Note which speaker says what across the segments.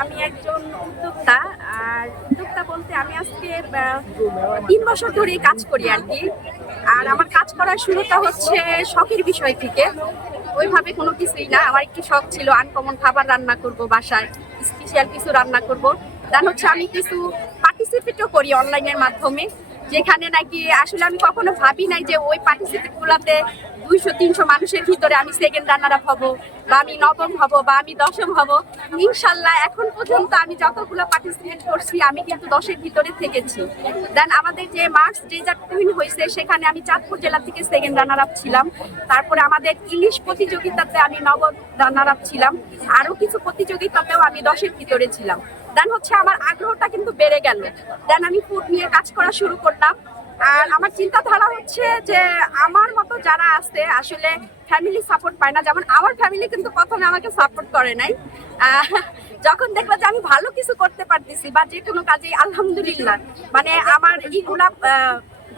Speaker 1: আমি একজন উদ্যোক্তা, আর উদ্যোক্তা বলতে আমি আজকে তিন বছর ধরে কাজ করি আর কি। আর আমার কাজ করার শুরুটা হচ্ছে শখের বিষয় থেকে। ওইভাবে কোনো কিছুই না, আমার একটু শখ ছিল আনকমন খাবার রান্না করব বাসায় স্পেশাল কিছু রান্না করব। দেন হচ্ছে আমি কিছু পার্টিসিপেটও করি অনলাইনের মাধ্যমে, যেখানে নাকি আসলে আমি কখনো ভাবি নাই যে ওই পার্টিসিপেট গুলাতে দুইশো, তিনশো মানুষের ভিতরে আমি সেকেন্ড রানার আপ হব, বা আমি নবম হব, বা আমি দশম হব। ইনশাল্লাহ এখন পর্যন্ত আমি যতগুলো পার্টিসিপেট করছি, আমি কিন্তু দশের ভিতরে থেকেছি। দেন আমাদের যে মার্কস ডেজার্ট কুইন হয়েছে, সেখানে আমি চাঁদপুর জেলা থেকে সেকেন্ড রানার আপ ছিলাম। তারপরে আমাদের ইলিশ প্রতিযোগিতাতে আমি নবম রানার আপ ছিলাম। আরও কিছু প্রতিযোগিতাতেও আমি দশের ভিতরে ছিলাম। দেন হচ্ছে আমার আগ্রহটা কিন্তু বেড়ে গেল। দেন আমি ফুড নিয়ে কাজ করা শুরু করলাম। আর আমার চিন্তাধারা হচ্ছে যে আমার মতো যারা আছে, আসলে ফ্যামিলি সাপোর্ট পায় না। যেমন আমার ফ্যামিলি কিন্তু প্রথমে আমাকে সাপোর্ট করে নাই। যখন দেখল যে আমি ভালো কিছু করতে পারতেছি, বা যে কোনো কাজে, আলহামদুলিল্লাহ। মানে আমার ইগুলা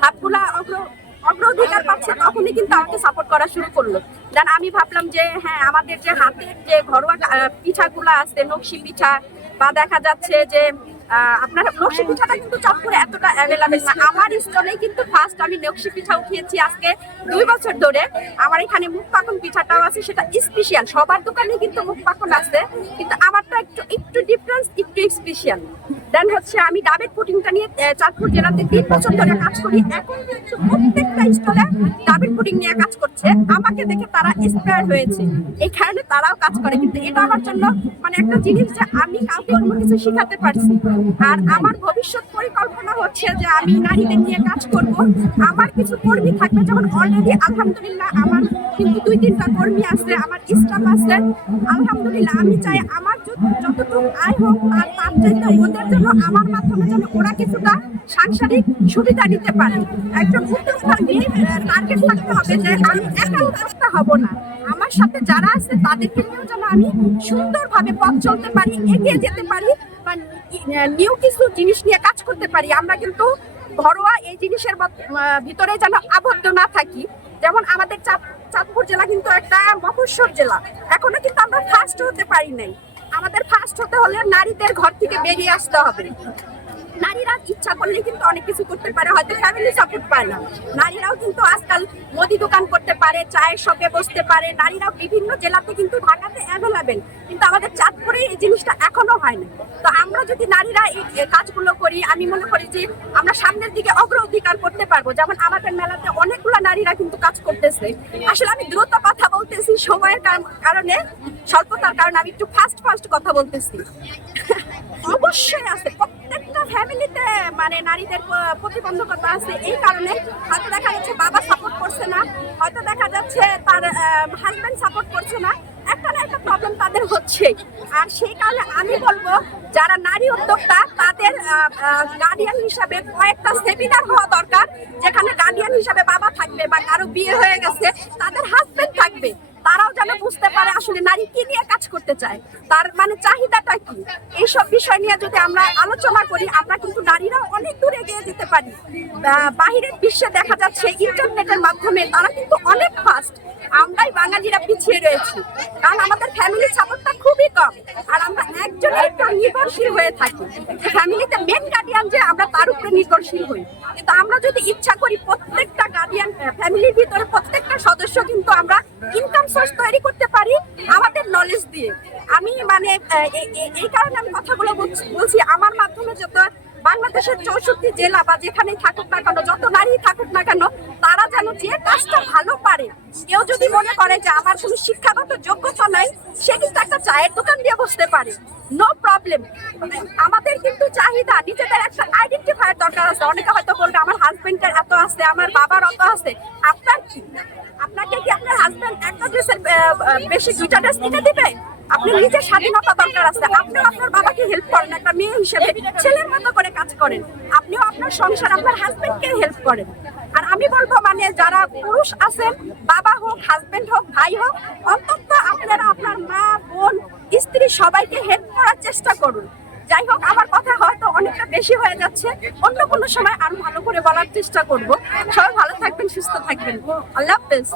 Speaker 1: ধাপগুলা অগ্র- অগ্রাধিকার পাচ্ছে, তখনই কিন্তু আমাকে সাপোর্ট করা শুরু করল। দেন আমি ভাবলাম যে হ্যাঁ আমাদের যে হাতের যে ঘরোয়া পিঠাগুলো আছে, নকশি পিঠা, বা দেখা যাচ্ছে যে আপনার নকশি পিঠাটা কিন্তু চটপুরে এতটা অ্যাভেলেবেল না। আমার স্টলে কিন্তু ফার্স্ট আমি নকশি পিঠা উঠিয়েছি আজকে দুই বছর ধরে। আমার এখানে মুখ পাকন পিঠাটাও আছে, সেটা স্পেশাল সবার দোকানে কিন্তু মুখ পাকন আছে, কিন্তু আমারটা একটু একটু ডিফারেন্স একটু স্পেশাল দেন হচ্ছে আমি ডাবের পুটিংটা নিয়ে চাঁদপুর জেলাতে তিন বছর ধরে কাজ করি। এখন প্রত্যেকটা স্টলে ডাবের পুটিং নিয়ে কাজ করছে। আমাকে দেখে তারা ইন্সপায়ার হয়েছে। এই কারণে তারাও কাজ করে। কিন্তু এটা আমার জন্য মানে একটা জিনিস যে আমি কাউকে কোনো কিছু শিখাতে পারছি আর আমার ভবিষ্যৎ পরিকল্পনা হচ্ছে যে আমি নারীদের নিয়ে কাজ করব। আমার কিছু কর্মী থাকবে যেমন অলরেডি আলহামদুলিল্লাহ আমার কিন্তু দুই তিনটা কর্মী আছে, আমার স্টাফ আছে। আলহামদুলিল্লাহ, আমি চাই আমার যত- যতটুকু আয় হোক আর তার চাইতে ওদের জন্য আমার মাধ্যমে যেন ওরা কিছুটা সাংসারিক সুবিধা নিতে পারে। একজন উদ্যোক্তার টার্গেট থাকতে হবে যে আমি একা উদ্যোক্তা হব না। আমার সাথে যারা আছে তাদেরকে নিয়েও যেন আমি সুন্দরভাবে পথ চলতে পারি, এগিয়ে যেতে পারি। নিউ কিছু জিনিস নিয়ে কাজ করতে পারি। আমরা কিন্তু ঘরোয়া এই জিনিসের ভিতরে যেন আবদ্ধ না থাকি। যেমন আমাদের চাঁদ- চাঁদপুর জেলা কিন্তু একটা মফস্বর জেলা। এখনও কিন্তু আমরা ফার্স্ট হতে পারি নাই। আমাদের ফার্স্ট হতে হলে নারীদের ঘর থেকে বেরিয়ে আসতে হবে। নারীরা ইচ্ছা করলে কিন্তু অনেক কিছু করতে পারে, হয়তো ফ্যামিলি সাপোর্ট পায় না। নারীরাও কিন্তু আজকাল মুদি দোকান করতে পারে, চায়ের শপে বসতে পারে। নারীরাও বিভিন্ন জেলাতে কিন্তু ঢাকাতে অ্যাভেলেবেল কিন্তু আমাদের চাঁদপুরে এই জিনিসটা এখনও হয় না। তো আমরা যদি নারীরা এই কাজগুলো করি, আমি মনে করি যে আমরা সামনের দিকে অগ্রাধিকার করতে পারব। যেমন আমাদের মেলাতে অনেকগুলো নারীরা কিন্তু কাজ করতেছে। আসলে আমি দ্রুত কথা বলতেছি, সময়ের কারণে, স্বল্পতার কারণে আমি একটু ফাস্ট ফাস্ট কথা বলতেছি। অবশ্যই আছে প্রত্যেকটা ফ্যামিলিতে মানে নারীদের প্রতিবন্ধকতা আছে এই কারণে হয়তো দেখা যাচ্ছে বাবা সাপোর্ট করছে না, হয়তো দেখা যাচ্ছে তার হাজবেন্ড সাপোর্ট করছে না। একটা না একটা প্রবলেম তাদের হচ্ছে আর সেই কারণে আমি বলব, যারা নারী উদ্যোক্তা, তাদের গার্ডিয়ান হিসাবে কয়েকটা সেমিনার হওয়া দরকার, যেখানে গার্ডিয়ান হিসাবে বাবা থাকবে বা কারও বিয়ে হয়ে গেছে, তাদের হাজবেন্ড থাকবে। তারাও যেন বুঝতে পারে আসলে নারী কি নিয়ে কাজ করতে চায়। তার মানে চাহিদাটা কি? এইসব বিষয় নিয়ে যদি আমরা আলোচনা করি, আমরা কিন্তু নারীরা অনেক দূরে এগিয়ে যেতে পারি। বাহিরের বিশ্বে দেখা যাচ্ছে ইন্টারনেটের মাধ্যমে তারা কিন্তু অনেক ফাস্ট আমরাই বাঙালিরা পিছিয়ে রয়েছি। কারণ আমাদের ফ্যামিলির সাপোর্টটা খুবই কম। আর আমরা একজনের উপর নির্ভরশীল হয়ে থাকি। ফ্যামিলিতে মেন গার্ডিয়ান যে, আমরা তার উপরে নির্ভরশীল হই। কিন্তু আমরা যদি ইচ্ছা করি প্রত্যেকটা গার্ডিয়ান ফ্যামিলির ভিতরে প্রত্যেকটা সদস্য কিন্তু আমরা ইনকাম সোর্স তৈরি করতে পারি আমাদের নলেজ দিয়ে। আমি মানে এই কারণে আমি কথাগুলো বলছি- আমার মাধ্যমে যত বাংলাদেশের চৌষট্টি জেলা বা যেখানে থাকুক না কেন, যত নারী থাকুক না কেন, তারা যেন যে কাজটা ভালো পারে। কেউ যদি মনে করে যে আমার কোনো শিক্ষাগত যোগ্যতা নাই, সে কিন্তু একটা চায়ের দোকান দিয়ে বসতে পারে। নো প্রবলেম আমাদের কিন্তু চাহিদা, নিজেদের একটা আইডেন্টিফায়ার দরকার আছে। অনেকে হয়তো বলবে, আমার হাজবেন্ডের এত আছে, আমার বাবার অত আছে। আপনার কি? আপনাকে কি আপনার হাজবেন্ড একটা ড্রেসের বেশি দুইটা ড্রেস কিনে দিবে? আপনি নিজের স্বাধীনতা দরকার আছে। আপনিও আপনার বাবাকে হেল্প করেন, একটা মেয়ে হিসেবে ছেলের মতো করে কাজ করেন। আপনিও আপনার সংসার, আপনার হাজবেন্ডকে হেল্প করেন। আর আমি বলব মানে যারা পুরুষ আছেন, বাবা হোক হাজবেন্ড হোক, ভাই হোক, অন্তত আপনারা আপনার মা, বোন, স্ত্রী সবাইকে হেল্প করার চেষ্টা করুন। যাই হোক, আমার অনেকটা বেশি হয়ে যাচ্ছে। অন্য কোনো সময় আর ভালো করে বলার চেষ্টা করব। সবাই ভালো থাকবেন, সুস্থ থাকবেন। আল্লাহ হাফেজ।